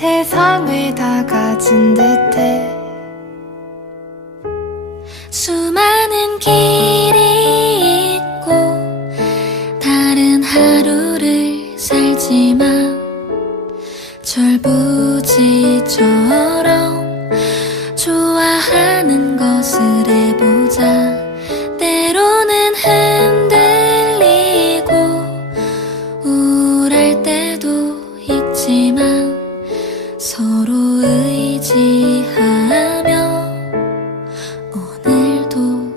세상을 다 가진 듯해. 수많은 길이 있고 다른 하루를 살지만 절부지처럼 좋아하는 것을 해보자. 때로는 흔들리고 우울할 때도 있지만 서로 의지하며 오늘도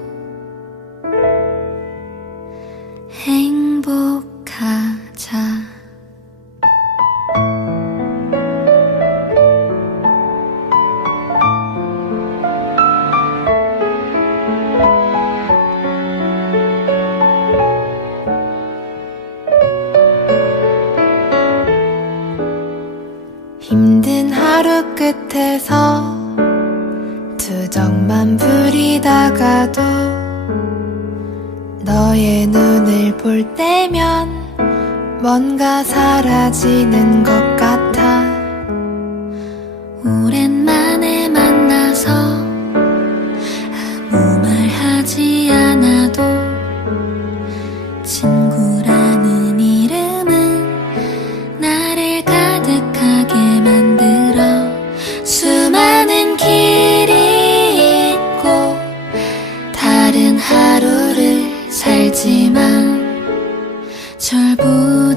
행복 하루 끝에서 투정만 부리다가도 너의 눈을 볼 때면 뭔가 사라지는 것 같아 하루를 살지만 철부지처럼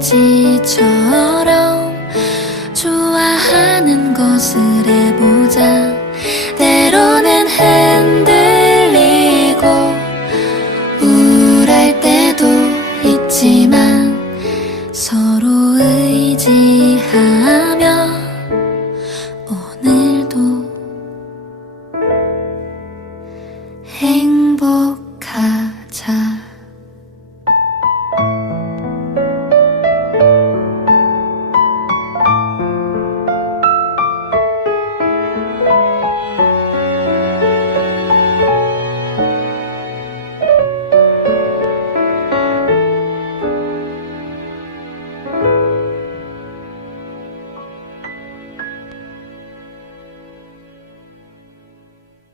좋아하는 것을 해보자. 때로는 흔들리고 우울할 때도 있지만 서로 의지하며 오늘도 행복